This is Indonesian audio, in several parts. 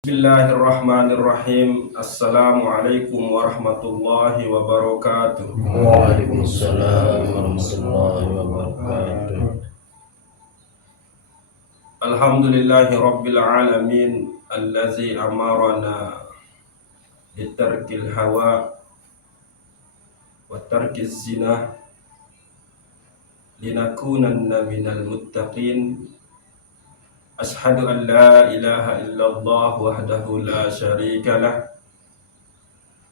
Bismillahirrahmanirrahim. Assalamualaikum warahmatullahi wabarakatuh. Waalaikumsalam warahmatullahi wabarakatuh. Alhamdulillahi rabbil alamin allazi amarana bitarkil hawa wa tarkiz zina linakunanna minal muttaqin. Ashhadu an la ilaha illallah wahdahu la syarika lah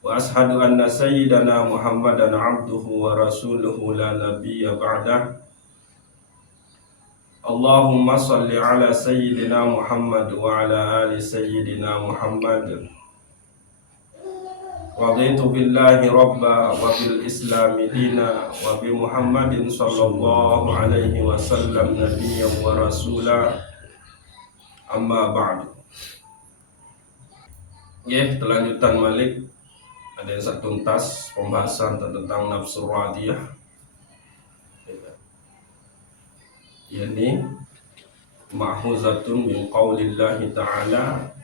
wa ashhadu anna sayyidana Muhammadan abduhu wa rasuluhu la nabiyya ba'dah. Allahumma salli ala sayyidina Muhammad wa ala ali sayyidina Muhammad. Raditu billahi rabba wa bil islami dina wa bi Muhammadin sallallahu alaihi wasallam nabiyyan wa rasula. Amma ba'du. Lanjutan Malik. Ada yang satu tuntas pembahasan tentang nafsu radiyah. Yani ma'huzatun min qaulillahi ta'ala,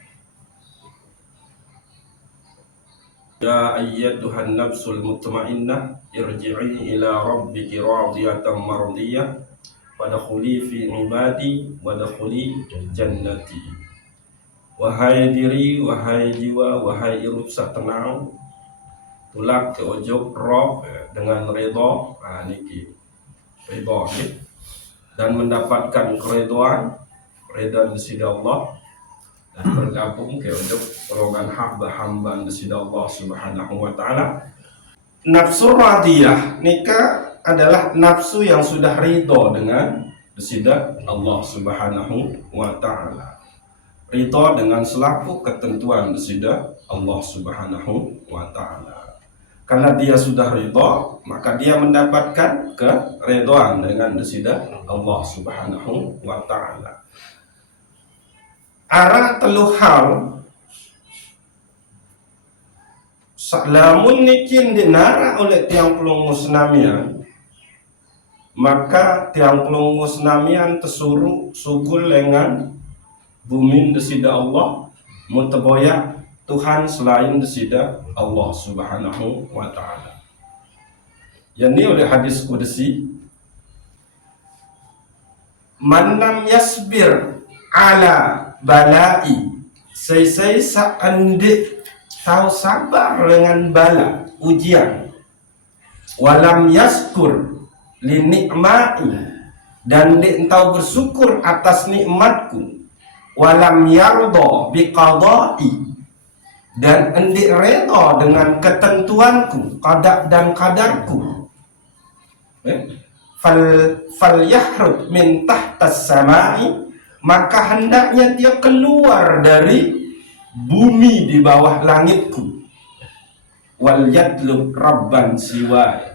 ya ayyatuhan nafsul mutmainnah irji'i ila rabbiki radiyatan mardiyah wadkhuli fi ibadi wadkhuli jannati. Wahai diri, wahai jiwa, wahai irup satenang, tulak ke ojok roh dengan redha, niki redha dan mendapatkan keridhaan, redha sida Allah, dan bergabung ke ojok golongan hamba-hamba sida Allah Subhanahu wa taala. Nafsu radiyah nika adalah nafsu yang sudah ridho dengan sida Allah Subhanahu wa taala. Ridho dengan selaku ketentuan sida Allah Subhanahu wa taala. Karena dia sudah ridho, maka dia mendapatkan keridhaan dengan sida Allah Subhanahu wa taala. Arah teluh hal lamun nikin dinara oleh tiang pelungus namian, maka tiang pelungus namian tesuruh sugul lengan bumi desida Allah, muteboyak Tuhan selain desida Allah Subhanahu wa ta'ala. Yani oleh hadis qudsi, man lam yasbir ala balai, say saandi tahu sabar dengan bala ujian, walam yaskur li nikmai, dan entau bersyukur atas nikmatku, walam yardo biqadai, dan endik reda dengan ketentuanku, qada dan qadarku, fal yahrud min tahtas samai, maka hendaknya dia keluar dari bumi di bawah langitku, wal yadlub rabban siwa,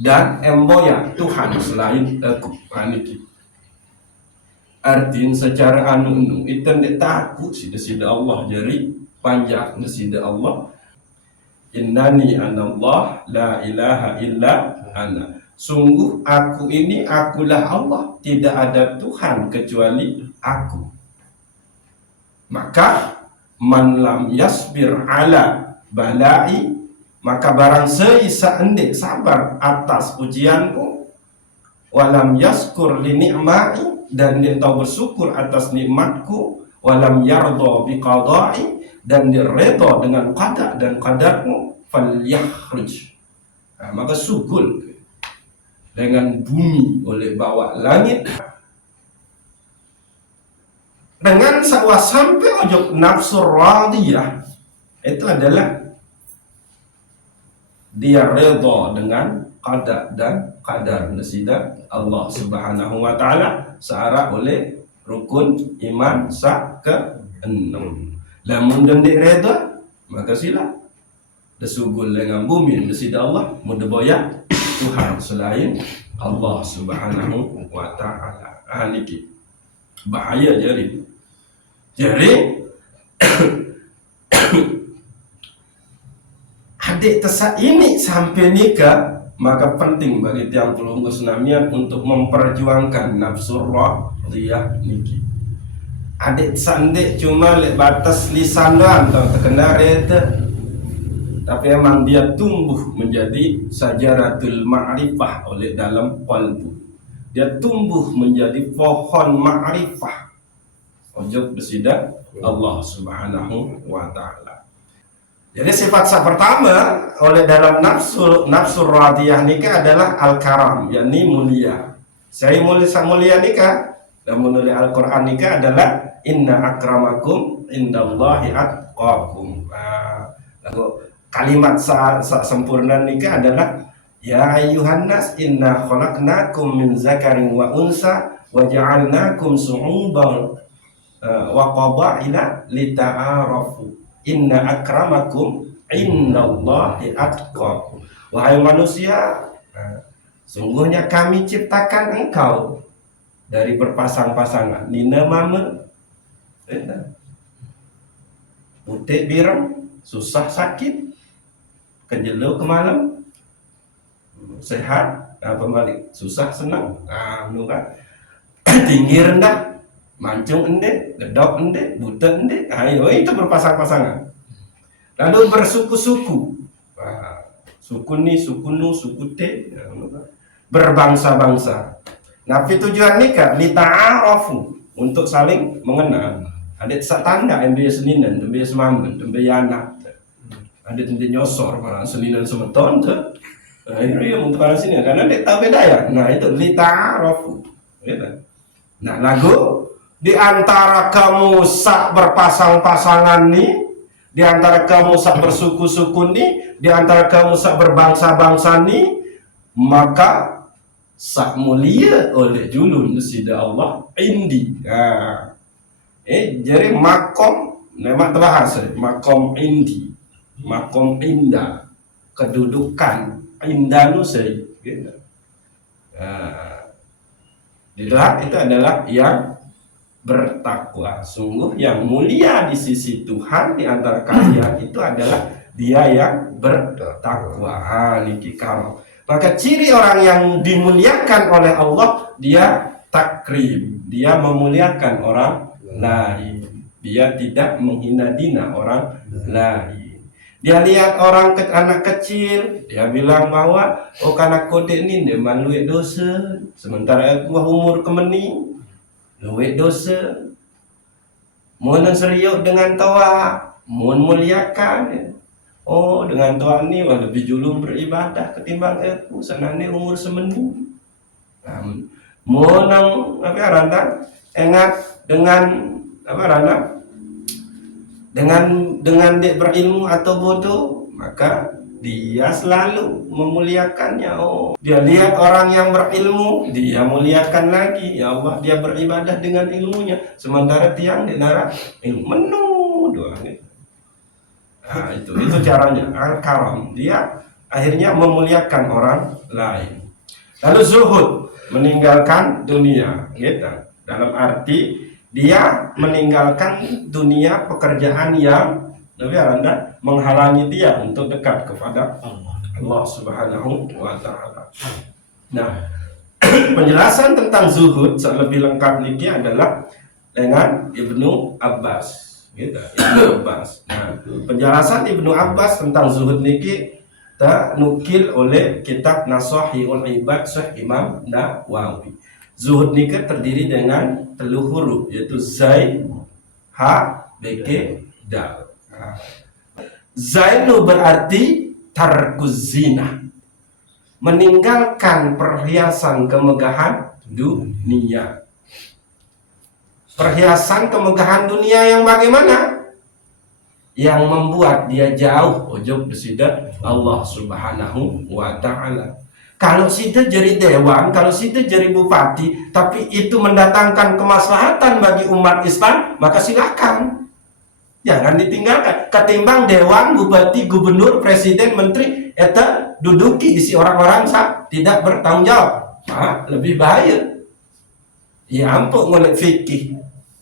dan emboya Tuhan selain aku. Artinya secara anu itu ndak takut sida Allah, jadi panjang sida Allah, innani anallah la ilaha illa ana, sungguh aku ini akulah Allah, tidak ada Tuhan kecuali aku. Maka man lam yasbir ala balai, maka barang seisa endik sabar atas ujianku, walam yaskur li ni'mai, dan dia tahu bersyukur atas nikmatku, walam yardo biqadai, dan dia redha dengan qada dan qadarku, falyakhruj, maka sugul dengan bumi oleh bawah langit, dengan sawah sampai ojok nafsu radiyah. Itu adalah dia redha dengan qada dan qadar nasida Allah Subhanahu wa taala, searah oleh rukun iman sak ke-6. Lamun dendik redha, maka sila desugul dengan bumi nasida Allah, mudeboyak Tuhan selain Allah Subhanahu wa taala. Niki bahaya jadi adik tesak ini sampai nikah, maka penting bagi tiang pelunggus namian untuk memperjuangkan nafsu radiyah niki. Adik sandek cuma lek batas lisan doang tau terkena reta. Tapi memang dia tumbuh menjadi sajaratul ma'rifah oleh dalam qalbu. Dia tumbuh menjadi pohon ma'rifah. Ojo bersidak Allah Subhanahu wa taala. Jadi sifat pertama oleh dalam nafsu radiyah nikah adalah al-karam, yakni mulia. Saya mulia nikah dan menulis Al-Quran nikah adalah inna akramakum indallahi atqakum. Lalu kalimat sempurna nikah adalah ya ayyuhan nas inna khalaqnakum min zakarin wa unsa wa ja'alnakum su'uban wa qabaila lita'arafu inna akramakum indallahi atqakum. Wahai manusia, sungguhnya kami ciptakan engkau dari berpasang-pasangan nina mama putih birang susah sakit kejelo ke malam sehat apa balik susah senang kan tinggi rendah mancung endek gedok endek buta endek ayo itu berpasang-pasangan lalu bersuku-suku suku ni suku nu suku te berbangsa-bangsa. Tapi tujuan nikah lita'arafu untuk saling mengenal. Ada tanda MBA seninan, MBA semamen, MBA anak. Ada tentu nyosor malah seninan semeton tu. Ini yang untuk orang sini karena dia tahu beda ya. Nah itu lita'arafu. Nah lagu di antara kamu sak berpasang-pasangan nih, di antara kamu sak bersuku-suku nih, di antara kamu sak berbangsa-bangsa nih, maka sak mulia oleh julun sida Allah indi. Jadi makom nama terbahas makom indi, makom indah, kedudukan indah nu saya gitu. Dilihat itu adalah yang bertakwa. Sungguh yang mulia di sisi Tuhan di antara kalian itu adalah dia yang bertakwa. Niki karam. Maka ciri orang yang dimuliakan oleh Allah, dia takrim, dia memuliakan orang lain, dia tidak menghina-hina orang lain. Dia lihat anak kecil, dia bilang bahwa oh karena kode ini dia maluit dosa, sementara aku umur kemeni, luit dosa. Mohon serius dengan tawa, mohon muliakan. Oh dengan Tuhan ni lebih julung beribadah ketimbang aku senang umur semeni. Monang apa randa ingat dengan apa randa dengan dia berilmu atau bodoh maka dia selalu memuliakannya. Oh dia lihat orang yang berilmu dia muliakan lagi. Ya Allah dia beribadah dengan ilmunya sementara tiang di neraka ilmu menu doang. Nah, itu caranya al-karam, dia akhirnya memuliakan orang lain. Lalu zuhud, meninggalkan dunia gitu. Dalam arti dia meninggalkan dunia pekerjaan yang Anda menghalangi dia untuk dekat kepada Allah Subhanahu wa taala. Nah, penjelasan tentang zuhud lebih lengkap niki adalah dengan Ibnu Abbas. Gitu, Ibnu Abbas. Nah, penjelasan Ibnu Abbas tentang zuhud niki nukil oleh kitab Nasahihul Ibad Syekh Imam Nawawi. Zuhud niki terdiri dengan telu huruf yaitu Zain, Ha, Beke, Dal. Zainu berarti tarkuz zina, meninggalkan perhiasan kemegahan dunia. Perhiasan kemegahan dunia yang bagaimana? Yang membuat dia jauh ojo bersidat Allah Subhanahu wa taala. Kalau situ jadi dewan, kalau situ jadi bupati, tapi itu mendatangkan kemaslahatan bagi umat Islam, maka silakan. Jangan ditinggalkan. Ketimbang dewan, bupati, gubernur, presiden, menteri, itu duduki isi orang-orang tidak bertanggung jawab. Lebih bahaya. Ya ampun ngolek fikih.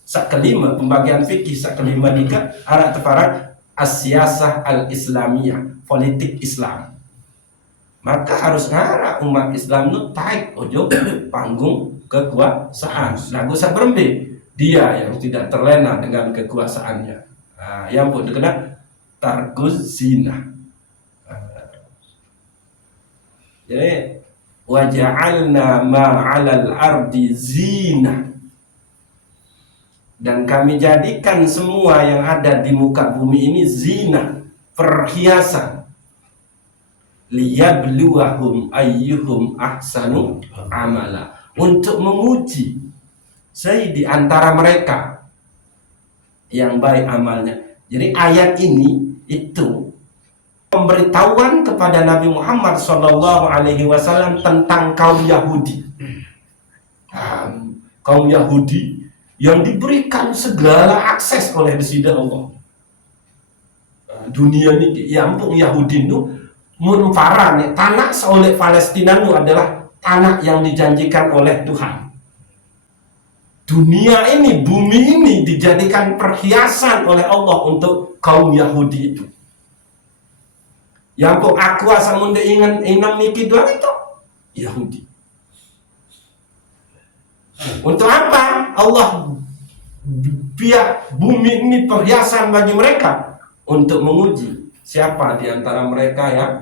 Sak kelima pembagian fikih, sak kelima nikah arah teparan as-siyasah al-islamiyah, politik Islam. Maka harus ngarah umat Islam nu taik ojo panggung kekuasaan. Lagu sak berembe dia yang tidak terlena dengan kekuasaannya. Yang pun terkena tarkuz zina. Jadi waja'alna ma'alal ardi zina, dan kami jadikan semua yang ada di muka bumi ini zina, perhiasan, liyabluwahum ayyuhum ahsanu amala, untuk menguji saya di antara mereka yang baik amalnya. Jadi ayat ini itu pemberitahuan kepada Nabi Muhammad SAW tentang kaum Yahudi. Kaum Yahudi yang diberikan segala akses oleh Disida Allah. Dunia ini, yampung Yahudi itu munfaran, tanah oleh Palestina itu adalah tanah yang dijanjikan oleh Tuhan. Dunia ini, bumi ini dijadikan perhiasan oleh Allah untuk kaum Yahudi itu. Yang pun aku asal munda inam niki doang itu Yahudi. Untuk apa Allah biar bumi ini perhiasan bagi mereka? Untuk menguji siapa di antara mereka yang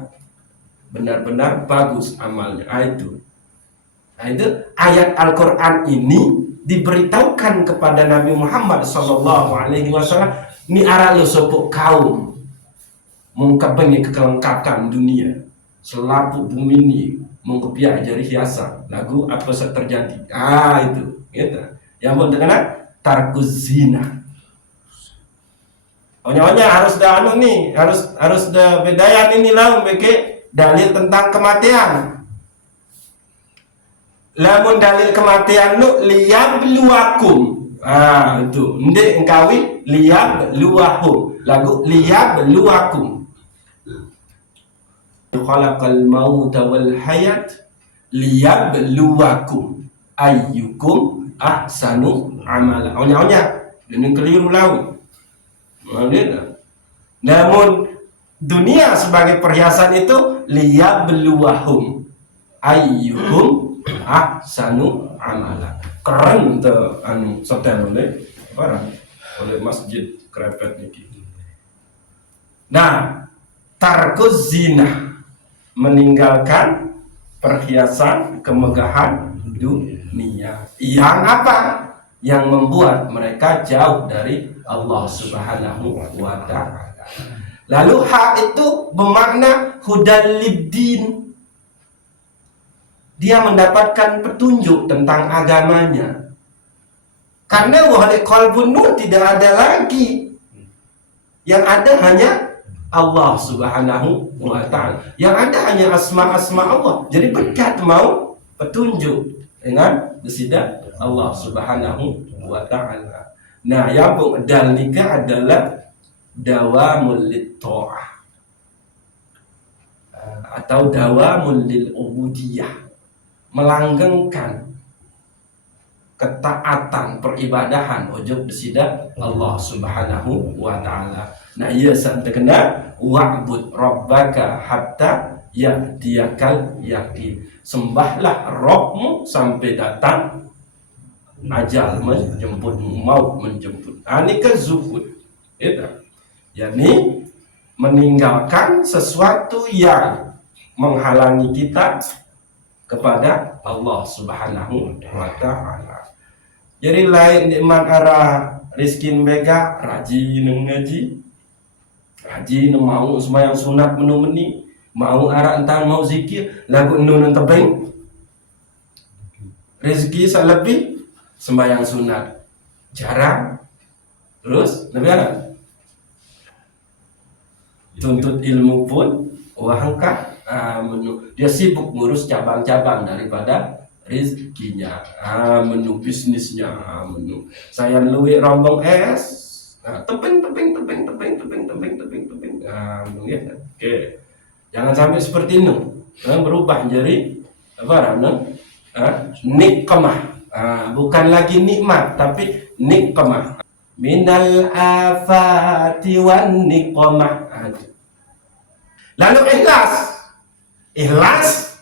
benar-benar bagus amalnya. Itu ayat Al-Quran ini diberitahukan kepada Nabi Muhammad SAW. Ini arah lo sopok kaum mengkabangi kekelengkapan dunia, selapu bumi ini mengkopiah jari hiasan. Lagu apa yang terjadi? Itu gitu. Yang pun terkena tarkuz zina. Pokoknya harus dah anu nih, harus dah bedayan ini lah beke dalil tentang kematian. Lamun dalil kematian nu liyabluwakum. Itu ndek engkawi liyabluwahum. Lagu liyabluwakum. Khalaqal mauta wal hayat liyabluwakum ayyukum ahsanu amala. Onya ini keliru lau. Namun dunia sebagai perhiasan itu liyabluwahum ayyuhum ahsanu amala. Keren tuh anu soten oleh masjid Krepet niki. Nah, tarkuz zina, meninggalkan perhiasan kemegahan dunia. Yang apa? Yang membuat mereka jauh dari Allah Subhanahu wa ta'ala. Lalu hak itu bermakna hudal libdin. Dia mendapatkan petunjuk tentang agamanya. Karena wahai qalbun nur tidak ada lagi. Yang ada hanya Allah Subhanahu wa ta'ala. Yang ada hanya asma-asma Allah. Jadi berkat mau petunjuk dengan Disida Allah Subhanahu wa ta'ala. Nah, yang dal nikah adalah dawamul lit-ta'ah atau dawamul lil ubudiyah, melanggengkan ketaatan peribadahan ujub Disida Allah Subhanahu wa ta'ala. Nah, ia terkena wa'bud rabbaka hatta ya'tiyakal yaqin. Sembahlah Rabbmu sampai datang ajal menjemputmu, maut menjemput. Ini ke zuhud. Itu. yakni meninggalkan sesuatu yang menghalangi kita kepada Allah Subhanahu wa ta'ala. Jadi lain nikmat arah rizki mereka rajin ngaji, rajin mau sembahyang sunat menu-meni, mau arah entang mau zikir lagu nun tebing rezeki selebih sembahyang sunat jarang, terus lebih ada tuntut ilmu pun wahangkah dia sibuk ngurus cabang-cabang daripada rezekinya, menu bisnisnya, menu saya luwe rombong es, teping, gitu. Oke, jangan sampai seperti itu, berubah jadi apa nikmah, bukan lagi nikmat tapi nikmah, minal afati wan nikmah. Lalu ikhlas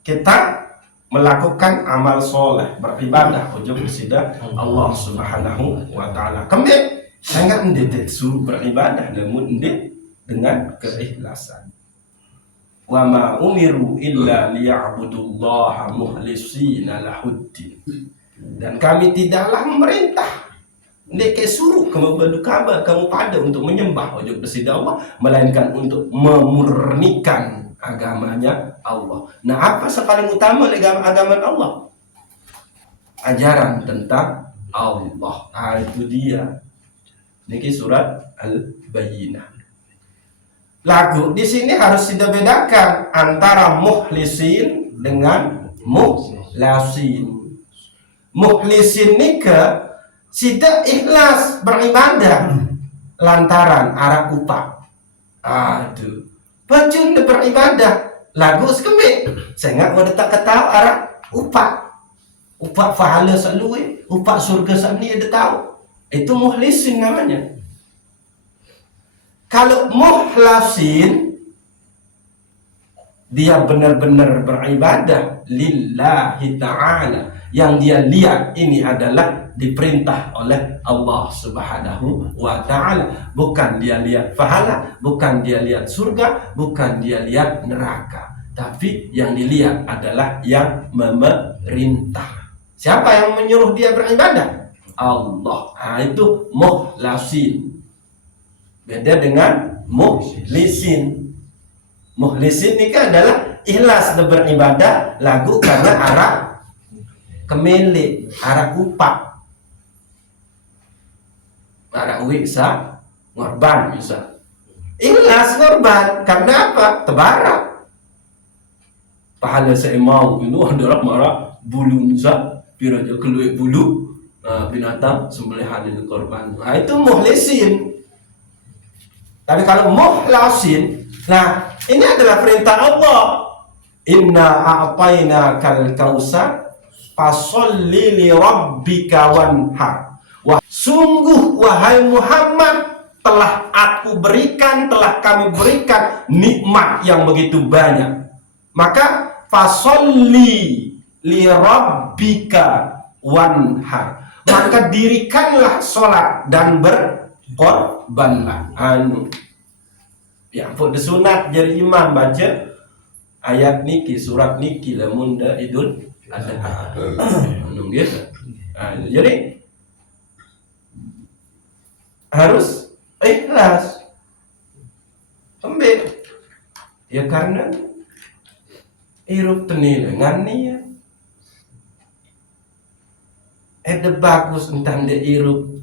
kita melakukan amal soleh, beribadah ujung kepada Allah Subhanahu wa taala. Kemudian sangat mendetek suruh beribadah namun dengan keikhlasan. Wa ma umiru illa liya'budullaha mukhlishina lahuddin. Dan kami tidaklah memerintah ndek suruh kamu berduka kamu pada untuk menyembah ujung kepada Allah, melainkan untuk memurnikan agamanya Allah. Nah, apa yang paling utama agama Allah? Ajaran tentang Allah. Nah, itu dia. Niki surat Al-Bayyinah. Lagu di sini harus kita bedakan antara mukhlisin dengan mukhlasin. Mukhlisin nika sida ikhlas beribadah lantaran arah upah. Aduh, bacun beribadah lagu sekembik. Saya nggak mau tak kata arah upah pahala selalu upah surga sani ada tahu. Itu mukhlisin namanya. Kalau mukhlasin, dia benar-benar beribadah lillahi ta'ala. Yang dia lihat ini adalah diperintah oleh Allah Subhanahu wa ta'ala. Bukan dia lihat pahala, bukan dia lihat surga, bukan dia lihat neraka. Tapi yang dilihat adalah yang memerintah. Siapa yang menyuruh dia beribadah? Allah. Nah, itu mukhlasin. Beda dengan mukhlisin. Mukhlisin ini kan adalah ikhlas beribadah lagu karena arah kemele, arah upah, arah bisa ngorban bisa. Ikhlas ngorban karena apa? Tebarak. Pahala saya mau itu adalah marah bulu bisa, piraja keluar bulu binatang sembelihan itu korban. Nah, itu mukhlisin. Tapi kalau mukhlasin, nah ini adalah perintah Allah. Inna a'tainakal kautsar fasholli li rabbika wanhar. Wah, sungguh wahai Muhammad telah kami berikan nikmat yang begitu banyak. Maka fasholli li rabbika wanhar. Maka dirikanlah sholat dan berkorbanlah. Ya ampun, sunat jadi imam baca ayat niki, surat niki lamun da Idul Adha. Gitu. Jadi harus ikhlas. Ambil. Ya karena irup teni dengan niat. Ada bagus entah dia irup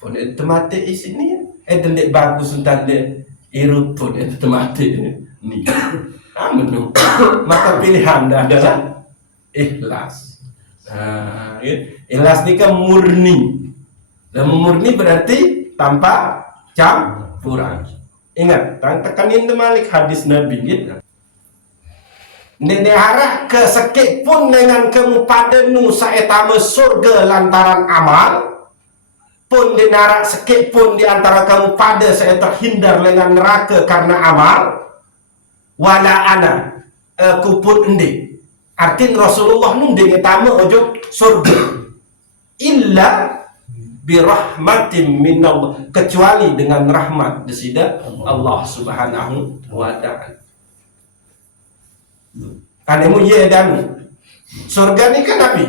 pun itu mati isini. Dendek bagus entah dia irup pun itu mati ni. Amun. Maka pilihan adalah ikhlas. Ikhlas ni kan murni. Dan murni berarti tanpa campuran. Ingat, tekanin temalik hadis Nabi gitu. Nene harap ke sekit pun dengan kamu pada nu saetama surga lantaran amal pun dinarak sekit pun di antara kamu pada saya terhindar dengan neraka karena amal wala ana aku pun endi artin Rasulullah nu dengan tama ojo surga illa birahmatin minallah kecuali dengan rahmat desida Allah Subhanahu wa ta'ala. Kanemu ye dan surga ni kan Nabi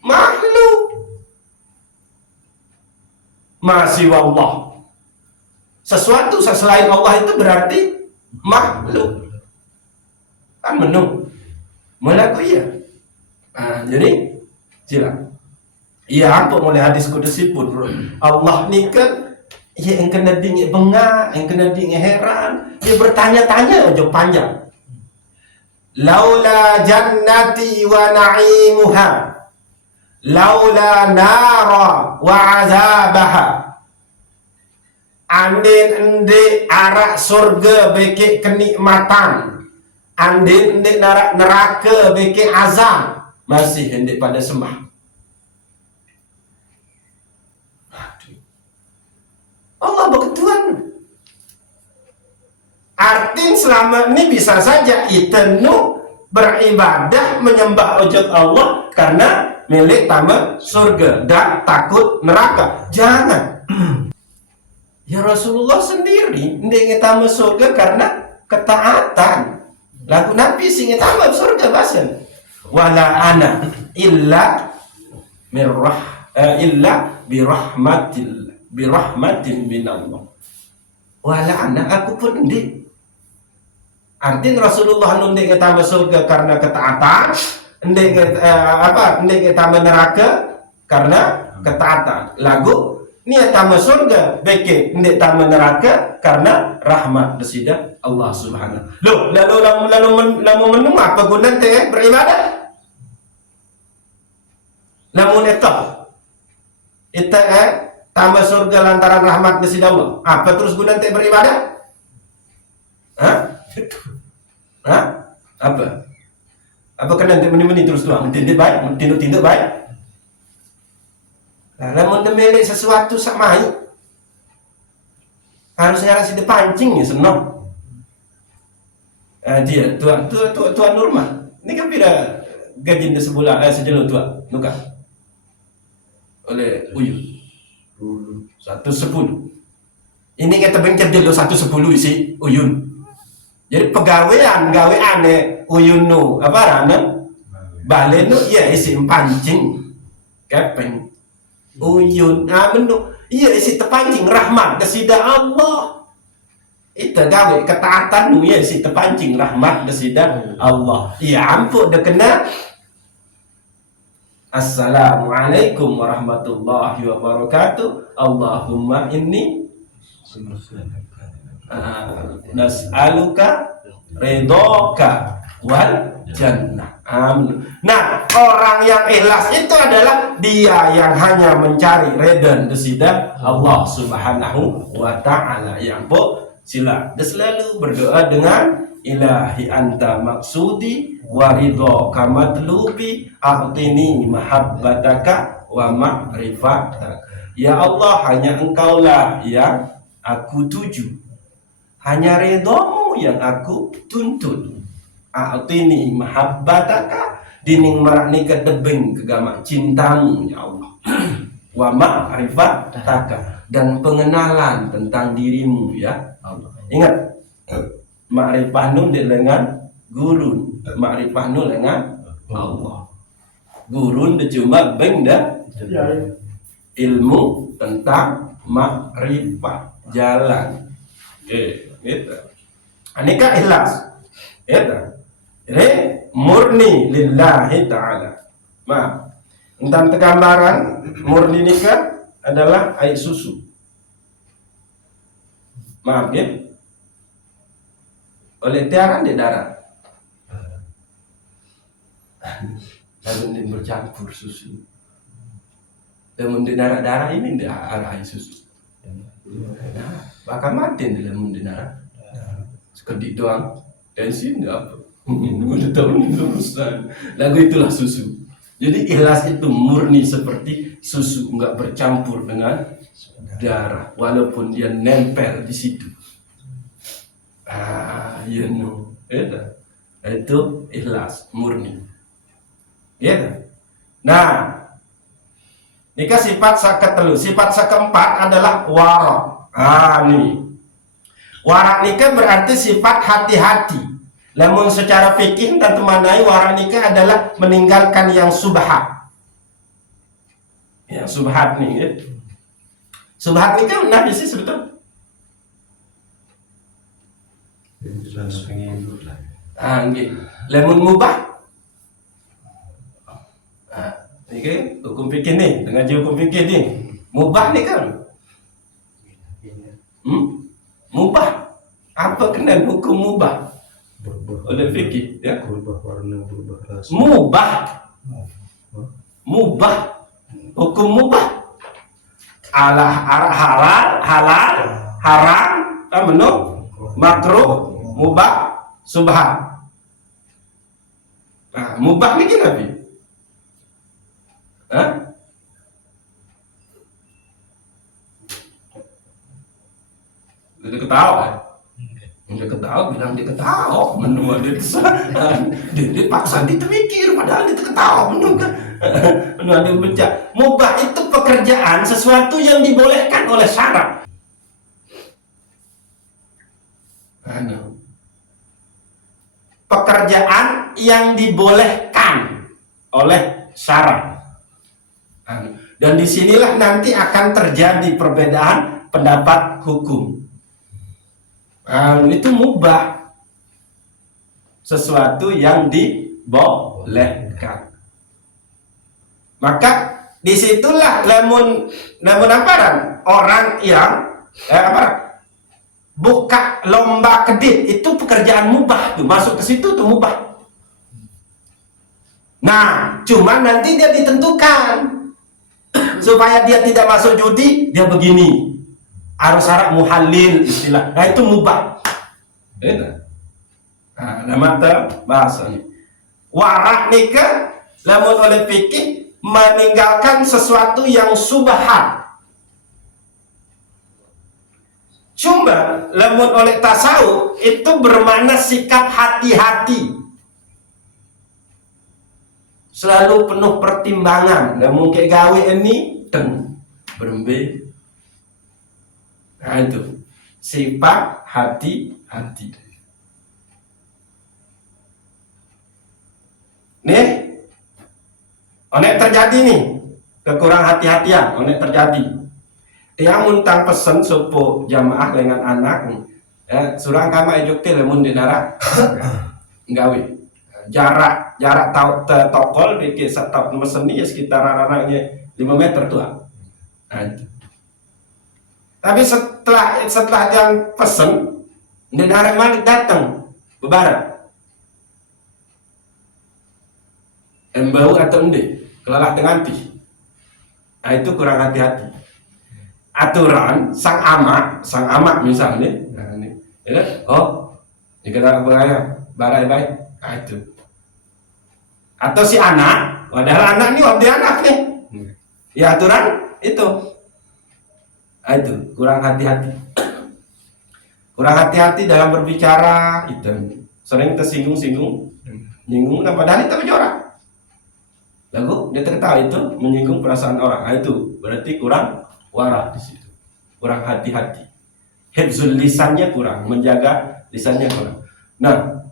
makhluk masih Allah sesuatu selain Allah itu berarti makhluk kan menung melaku ya. Jadi silakan. Iya apa mulai hadis kudusi pun Allah ni kan ya yang kena dingin bengak, yang kena dingin heran, dia bertanya-tanya aja panjang. Laula jannati wa na'imuha, laula nara wa azabaha. Andin endi arak surga beki kenikmatan, andin endi neraka beki azab, masih endi pada sembah. Allah berketuan. Artin selama ini bisa saja itenu beribadah menyembah ojot Allah karena milik taman surga dan takut neraka. Jangan. Ya Rasulullah sendiri ndek taman surga karena ketaatan. Lagu Nabi sing taman surga basen. Wala ana illa birahmatin minallah. Wala ana aku pun ndek. Artinya Rasulullah ndek taman surga karena ketaatan, ndek taman neraka karena ketaatan. Lagu niat taman surga beke ndek taman neraka karena rahmat desida Allah Subhanahu. Loh, lalu menemu apa guna teh beribadah? Namun itu tambah surga lantaran rahmat desida Allah. Apa terus guna teh beribadah? Apa kena meni terus doang tindak baik, tindak baik. Nah, namun milik sesuatu samai harus ngarasi dipancing ya senang. Dia tua normal. Ini kan beda gaji di sebulan sejenuh tua, nuka oleh Uyun 110. Ini kita bencet dulu 110 isi Uyun. Jadi pegawaian Uyun nu apa rana balen nu ya isi pancing kepeng Uyun menu iya isi terpancing rahmat desida Allah. Itu gawe ketaatan nu ya isi terpancing rahmat desida Allah. Ya ampun dah kena Assalamualaikum warahmatullahi wabarakatuh. Allahumma inni nas'aluka ridhoka wal jannah. Amin. Nah, orang yang ikhlas itu adalah dia yang hanya mencari ridha desida Allah Subhanahu wa taala. Yang sila selalu berdoa dengan ilahi anta maksudi wa ridhoka matlubi a'tini mahabbataka wa ma'rifataka. Ya Allah, hanya engkaulah yang aku tuju, hanya ridhamu yang aku tuntut. A'tini mahabbataka, dining marani kedebeng kegama cintamu ya Allah. Wa ma'rifataka, dan pengenalan tentang dirimu ya Allah. Ingat, ma'rifah nu dengan guru, ma'rifah nu dengan Allah. Guru cuma benda ilmu tentang ma'rifah jalan. Oke, gitu. Anika ikhlas. Itu. Ini murni lillahi ta'ala. Maaf. Tentang gambaran murni nikah adalah air susu. Maaf ya. Oleh tiaran di darat. Lalu bercampur susu. Dan di darah ini di arah air susu. Nah, bahkan mati di dalam darah. Sekedik doang. Tensi enggak apa. Udah tahu nih terusan. Lagu itulah susu. Jadi ikhlas itu murni seperti susu, enggak bercampur dengan darah, walaupun dia nempel di situ. Ya no, itu ikhlas murni. Ya. Nah, nikah sifat saketelu. Sifat sekeempat adalah wara. Nih. Wara nikah berarti sifat hati-hati. Namun secara fikih dan temanai wara nikah adalah meninggalkan yang subhat. Ya, subhat nih ya. Subhat nikah nah sih sebetulnya. Nggih. Lamun mubah. Ini hukum fikih nih, dengan hukum fikih nih. Mubah nih kan. Mubah. Apa kena hukum mubah? Oleh fikih ya. Berubah warna, berubah rasa. Mubah. Hukum mubah. Halal, haram, makruh, mubah, subhat. Nah, mubah ni kenapa? Udah ketawa? Enggak. dia ketawa, bilang dia ketawa, menua dia dia paksa dia terpikir, padahal dia ketawa, menua dia baca. Mubah itu pekerjaan, sesuatu yang dibolehkan oleh syarak. Pekerjaan yang dibolehkan oleh syarak. Dan disinilah nanti akan terjadi perbedaan pendapat hukum. Itu mubah, sesuatu yang dibolehkan. Maka disitulah namun apa orang yang buka lomba kedit itu pekerjaan mubah tuh, masuk ke situ tuh mubah. Nah, cuma nanti dia ditentukan supaya dia tidak masuk judi, dia begini. Harus syarat muhalil istilah. Nah, itu mubah. Itu. Nah, nama bahasanya. Warak nikah lamun oleh fikih meninggalkan sesuatu yang subhat. Cuma lamun oleh tasawuf itu bermakna sikap hati-hati. Selalu penuh pertimbangan. Nggak mungkin gawe ini berembe. Nah, itu sifat hati-hati. Nih, onek terjadi nih kekurang hati-hatian, onek terjadi. Dia muntang pesen supo jamaah dengan anak, surang kama ejokte lemun di darat, nggawe. Jarak tokol bikin setap pesen ya sekitar anaknya 5 meter tuh. Nah, itu. Tapi setelah yang pesen, Nenara Malik datang bebarat. Embau atau ende, kelalak tenganti. Nah, itu kurang hati-hati. Aturan sang amak misalnya, nah, ini, ya, ini kita barai baik, nah, itu. Atau si anak, padahal anak ini waktu anak nih, ya aturan itu. Itu kurang hati-hati. Kurang hati-hati dalam berbicara, itu sering tersinggung-singgung, nyinggung, dan padahal itu berjorak. Lalu dia tertawa itu menyinggung perasaan orang. Itu berarti kurang warak di situ, kurang hati-hati. Hifzul lisannya kurang, menjaga lisannya kurang. Nah,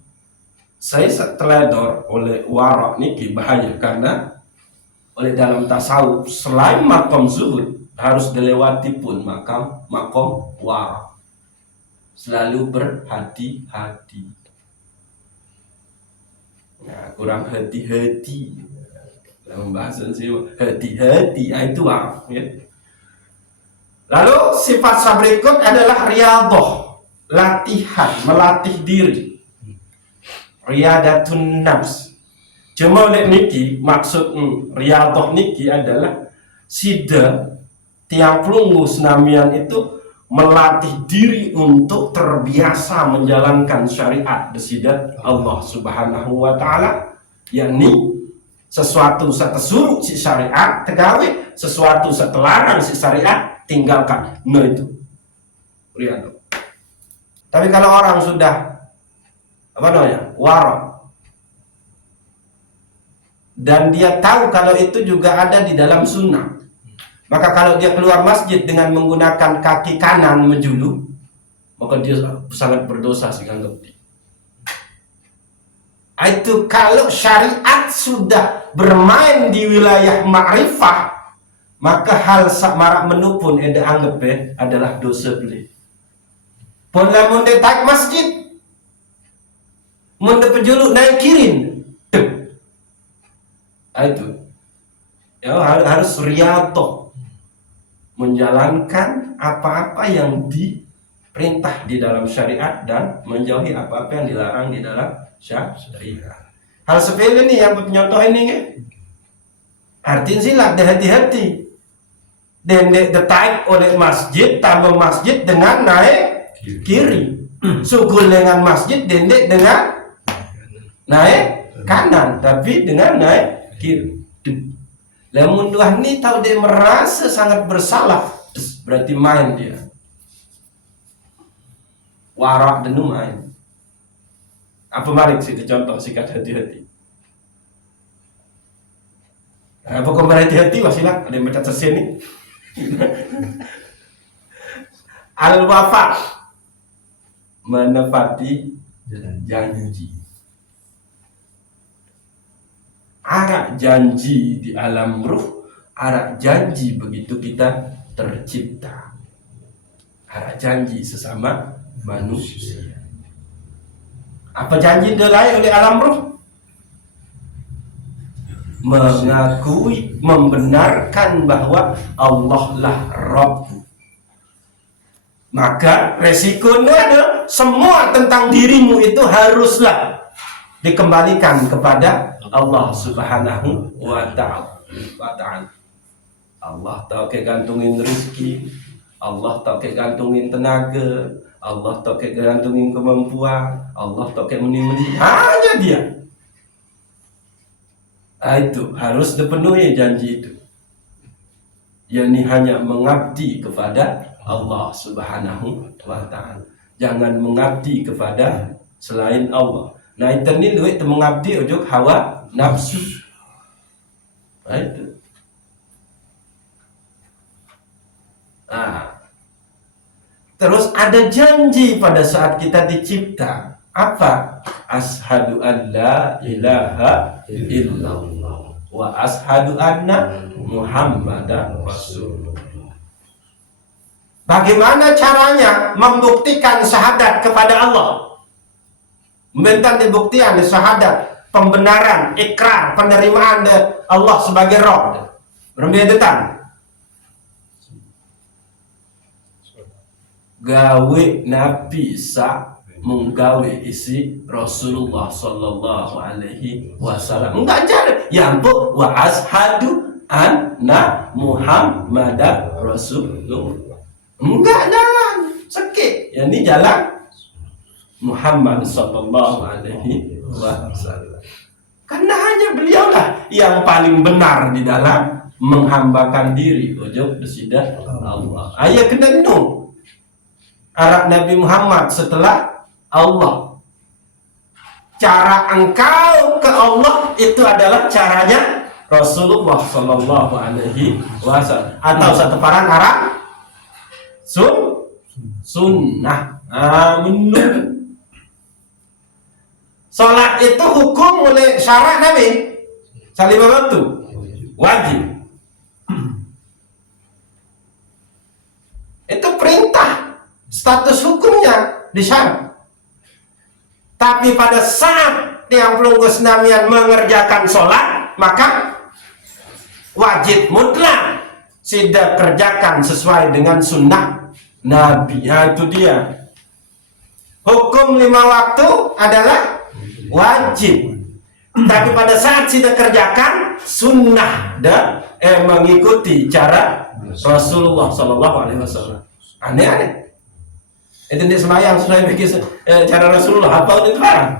saya teledor oleh warak ini bahaya karena oleh dalam tasawuf selain makom zuhud harus dilewati pun makom warak. Selalu berhati-hati. Nah, kurang hati-hati. Dalam bahasa sih hati-hati, itu warak. Ya. Lalu sifat berikut adalah riyadhah, latihan, melatih diri. Riyadatun nafs. Cuma oleh niki maksud riyadhah niki adalah sida tiang pelunggu senamian itu melatih diri untuk terbiasa menjalankan syariat desidat Allah Subhanahu wa taala, yakni sesuatu setesuruh si syariat tegawe, sesuatu setelarang si syariat tinggalkan. Nah, itu riyadhah. Tapi kalau orang sudah warak dan dia tahu kalau itu juga ada di dalam sunnah, maka kalau dia keluar masjid dengan menggunakan kaki kanan menjulur, maka dia sangat berdosa sih kan. Itu kalau syariat sudah bermain di wilayah ma'rifah, maka hal marak menu pun ada anggap adalah dosa beli. Pun lamun tak masjid, mun pejuluk naik kirin. Itu ya harus riyadhah, menjalankan apa-apa yang diperintah di dalam syariat dan menjauhi apa-apa yang dilarang di dalam syariat. Hal sepele nih yang penyontoh ini ya. Artinya silat hati-hati. Dendek detai oleh masjid, tambah masjid dengan naik kiri. Sugul dengan masjid, dendek dengan naik kanan, tapi dengan naik kiri. Lamun tuah ni tahu dia merasa sangat bersalah, berarti main dia. warak dan main. Apa mari situ contoh sikat hati-hati. Apa kau hati-hati wasilah ada yang baca sesi ini. Al-wafa menepati janji. Arak janji di alam ruh, arak janji begitu kita tercipta. Arak janji sesama manusia. Apa janji dilai oleh alam ruh? Mengakui, membenarkan bahwa Allah lah Rabb. Maka resikonya ada, semua tentang dirimu itu haruslah dikembalikan kepada Allah Subhanahu wa ta'ala. Allah tak kegantungin rezeki, Allah tak kegantungin tenaga, Allah tak kegantungin kemampuan, Allah tak meni-meni, hanya Dia. Itu harus dipenuhi janji itu. yakni hanya mengabdi kepada Allah Subhanahu wa ta'ala. Jangan mengabdi kepada selain Allah. Nah itu ni duit mengabdi ujuk hawa nafsu. Nah itu. Terus ada janji pada saat kita dicipta. Apa? Ashadu an la ilaha illallah wa ashadu anna Muhammadan Rasulullah. Bagaimana caranya membuktikan syahadat kepada Allah? Membentang dibuktian syahadat, pembenaran, ikrar, penerimaan Allah sebagai Rabb. Berbeda tentang gawe Nabi sa menggawe isi Rasulullah sallallahu alaihi wasallam. Enggak jadi. Yang bu wa ashadu anna Muhammadan Rasulullah. Enggak jalan sekit. Yang ini jalan Muhammad sallallahu alaihi wasallam. Karena hanya beliaulah yang paling benar di dalam menghambakan diri ujub besidah Allah. Ayat kena nu Arab Nabi Muhammad setelah Allah. Cara engkau ke Allah itu adalah caranya Rasulullah sallallahu alaihi wasallam. Atau satu parang Arab sunnah. Menurut salat itu hukum oleh syarat Nabi salima waktu wajib. Itu perintah, status hukumnya di syarat. Tapi pada saat yang pelunggus namian mengerjakan sholat, maka wajib mutlak tidak kerjakan sesuai dengan sunnah Nabi. Ya, itu dia. Hukum 5 waktu adalah wajib. Tapi pada saat tidak kerjakan sunnah dan mengikuti cara Rasulullah Sallallahu Alaihi Wasallam. Aneh-aneh. Itu dia sembahyang sudah bikin cara Rasulullah apa itu barang?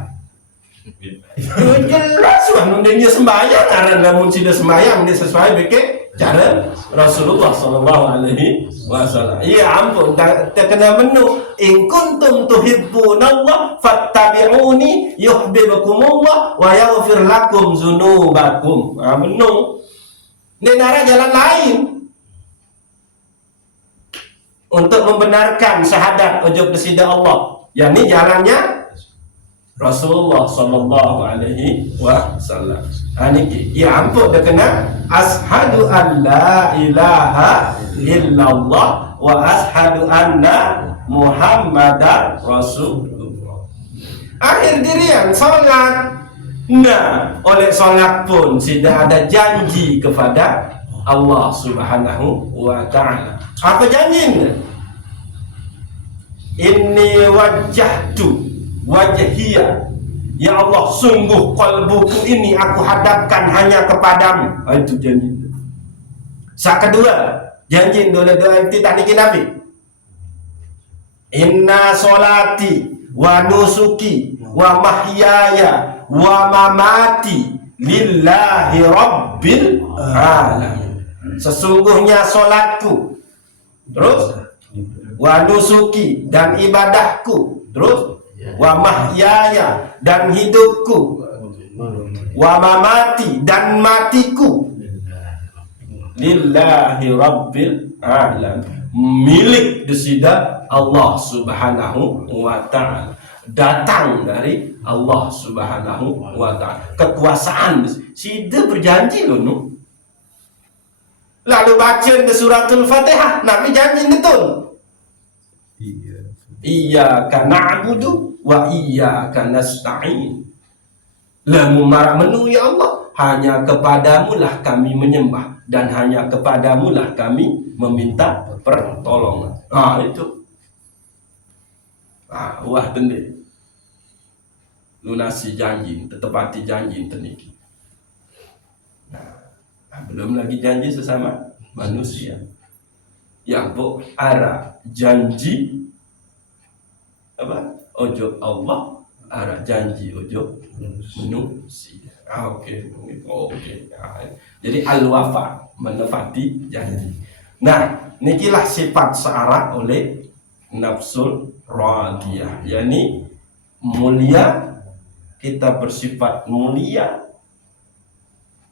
Jelas wah nundenya sembahyang karena namun tidak sembahyang dia sesuai bikin cara Rasulullah sallallahu alaihi wasallam. Iya ampun terkena menu in kuntum tuhibbunallah fattabi'uni yuhibbukumullah wa yaghfir lakum dzunubakum. Menu ini nara jalan lain untuk membenarkan syahadat ujub besidah Allah. Yang ini jalannya Rasulullah sallallahu alaihi wasallam. Ini ya ampun dia kena ashadu an la ilaha illallah wa ashadu anna Muhammadan Rasulullah. Akhir dirian salat. Nah, oleh salat pun sudah ada janji kepada Allah Subhanahu wa ta'ala. Apa janjinya? Inni wajjahtu wajhiya, ya Allah sungguh qalbuku ini aku hadapkan hanya kepadamu. Itu janji. Sak kedua, janji doa itu tak niki Nabi. Inna solati wa nusuki wa mahyaya wa mamati lillahi rabbil alamin. Sesungguhnya solatku, terus wa nusuki dan ibadahku, Terus wa mahyaya dan hidupku, wa mamati dan matiku, lillahi rabbil alamin, milik desida Allah subhanahu wa ta'ala, datang dari Allah subhanahu wa ta'ala, kekuasaan sida berjanji loh nu. Lalu baca di suratul Fatihah, Nabi janji betul. Iyyaka na'budu wa iyyaka nasta'in. Lamu marah menu ya Allah, hanya kepadamu lah kami menyembah dan hanya kepadamu lah kami meminta pertolongan. Itu. Wah tende. Lunasi janji, tetepati janji teniki. Belum lagi janji sesama manusia. Yang bu arah janji apa? Ojo Allah, arah janji ojo manusia. Oke. Jadi al-wafa, menepati janji. Nah, nikilah sifat searah oleh nafsul radiyah, yakni mulia, kita bersifat mulia,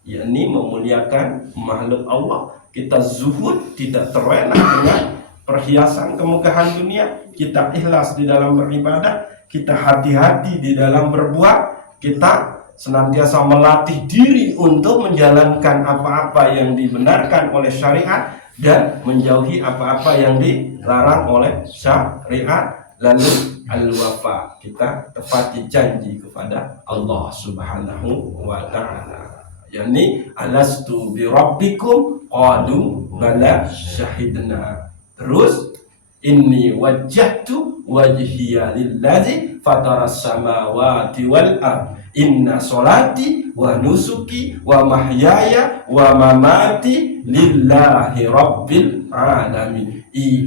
yakni memuliakan makhluk Allah. Kita zuhud, tidak terlena dengan perhiasan kemegahan dunia. Kita ikhlas di dalam beribadah, kita hati-hati di dalam berbuat, kita senantiasa melatih diri untuk menjalankan apa-apa yang dibenarkan oleh syariat dan menjauhi apa-apa yang dilarang oleh syariat. Lalu al-wafa, kita tepati janji kepada Allah subhanahu wa ta'ala, yakni alastu bi rabbikum qalu bala syahidna. Terus inni wajjahtu wajhiya lillazi fataras samawati wal ard inna sholati wa nusuki wa mahyaya wa mamati lillahi rabbil alamin.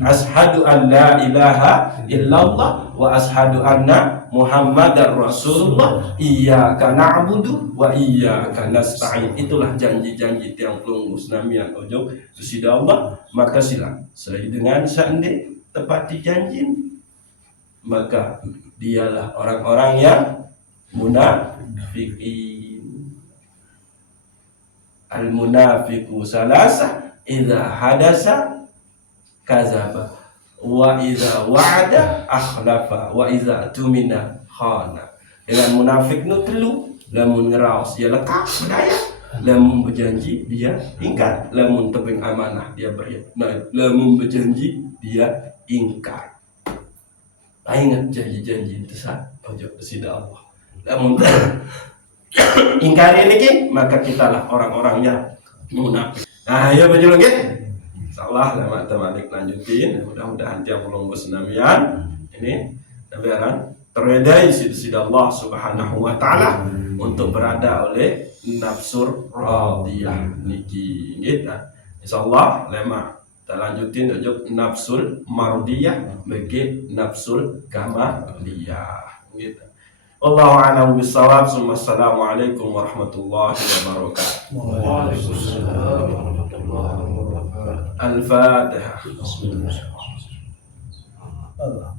Ashhadu an la ilaha illallah wa ashhadu anna muhammadar rasulullah. Iyyaka na'budu wa iyyaka nasta'in. Itulah janji-janji tiang pelunggus namian ojo susida Allah. Maka silang selain dengan sande tepati janji, maka dialah orang-orang yang munafikin. Al-munafiqu salasah, idza hadasa kazaba, wa idza wa'ada akhlafa, wa idza tumina khana. Dengan munafik nu telu, lamun ngeraos dia lekap berdaya, lamun berjanji dia ingkar, lamun tepeng amanah dia berkhianat, lamun berjanji dia ingkar. Ingat janji-janji itu sah ojo kesida Allah. Lamun ingkar ini, maka kitalah orang-orang yang munafik. Nah, ya baju lagi. Insyaallah lama teman-teman lanjutin. Mudah-mudahan tiap pelunggus namian ini biaran teredai sida Allah subhanahu wa ta'ala untuk berada oleh nafsur radiyah niki gitu. Insyaallah lama kita lanjutin ujuk nafsul mardiyah bagi nafsul kamaliyah gitu. Wallahu a'lam bishawab. Assalamualaikum warahmatullahi wabarakatuh. Waalaikumsalam warahmatullahi wabarakatuh. Al-Fatihah. Allah.